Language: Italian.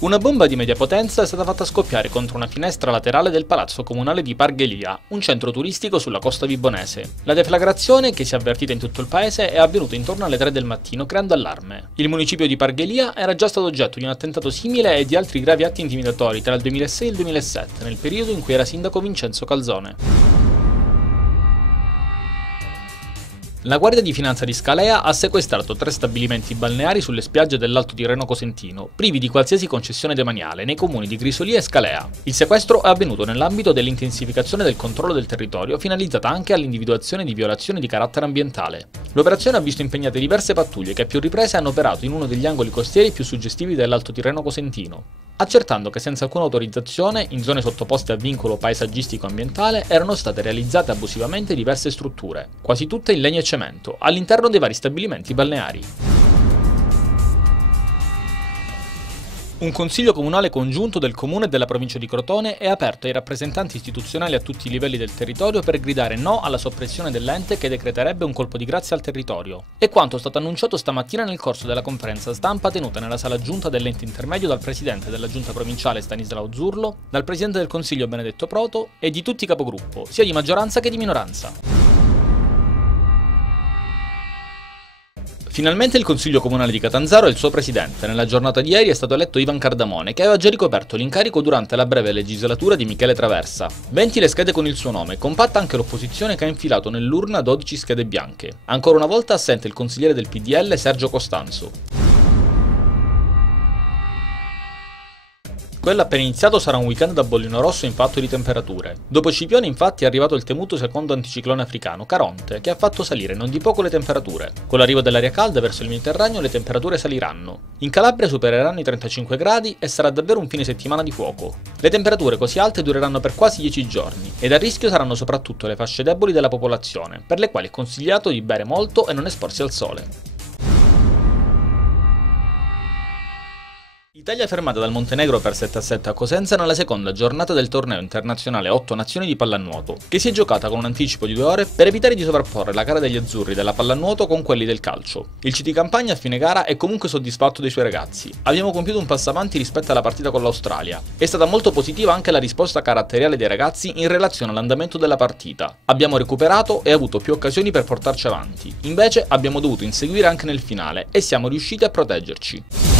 Una bomba di media potenza è stata fatta scoppiare contro una finestra laterale del palazzo comunale di Parghelia, un centro turistico sulla costa vibonese. La deflagrazione, che si è avvertita in tutto il paese, è avvenuta intorno alle 3 del mattino, creando allarme. Il municipio di Parghelia era già stato oggetto di un attentato simile e di altri gravi atti intimidatori tra il 2006 e il 2007, nel periodo in cui era sindaco Vincenzo Calzone. La Guardia di Finanza di Scalea ha sequestrato 3 stabilimenti balneari sulle spiagge dell'Alto Tirreno Cosentino, privi di qualsiasi concessione demaniale, nei comuni di Grisolia e Scalea. Il sequestro è avvenuto nell'ambito dell'intensificazione del controllo del territorio, finalizzata anche all'individuazione di violazioni di carattere ambientale. L'operazione ha visto impegnate diverse pattuglie che a più riprese hanno operato in uno degli angoli costieri più suggestivi dell'Alto Tirreno Cosentino, accertando che senza alcuna autorizzazione, in zone sottoposte a vincolo paesaggistico-ambientale, erano state realizzate abusivamente diverse strutture, quasi tutte in legno e cemento, all'interno dei vari stabilimenti balneari. Un consiglio comunale congiunto del comune e della provincia di Crotone è aperto ai rappresentanti istituzionali a tutti i livelli del territorio per gridare no alla soppressione dell'ente che decreterebbe un colpo di grazia al territorio. È quanto è stato annunciato stamattina nel corso della conferenza stampa tenuta nella sala giunta dell'ente intermedio dal presidente della giunta provinciale Stanislao Zurlo, dal presidente del consiglio Benedetto Proto e di tutti i capogruppo, sia di maggioranza che di minoranza. Finalmente il Consiglio Comunale di Catanzaro è il suo presidente. Nella giornata di ieri è stato eletto Ivan Cardamone, che aveva già ricoperto l'incarico durante la breve legislatura di Michele Traversa. 20 le schede con il suo nome, compatta anche l'opposizione che ha infilato nell'urna 12 schede bianche. Ancora una volta assente il consigliere del PDL Sergio Costanzo. Quello appena iniziato sarà un weekend da bollino rosso in fatto di temperature. Dopo Scipione infatti è arrivato il temuto secondo anticiclone africano, Caronte, che ha fatto salire non di poco le temperature. Con l'arrivo dell'aria calda verso il Mediterraneo le temperature saliranno. In Calabria supereranno i 35 gradi e sarà davvero un fine settimana di fuoco. Le temperature così alte dureranno per quasi 10 giorni ed a rischio saranno soprattutto le fasce deboli della popolazione, per le quali è consigliato di bere molto e non esporsi al sole. L'Italia è fermata dal Montenegro per 7-7 a Cosenza nella seconda giornata del torneo internazionale 8 nazioni di pallanuoto, che si è giocata con un anticipo di 2 ore per evitare di sovrapporre la gara degli azzurri della pallanuoto con quelli del calcio. Il CT Campania a fine gara è comunque soddisfatto dei suoi ragazzi. Abbiamo compiuto un passo avanti rispetto alla partita con l'Australia. È stata molto positiva anche la risposta caratteriale dei ragazzi in relazione all'andamento della partita. Abbiamo recuperato e avuto più occasioni per portarci avanti. Invece abbiamo dovuto inseguire anche nel finale e siamo riusciti a proteggerci.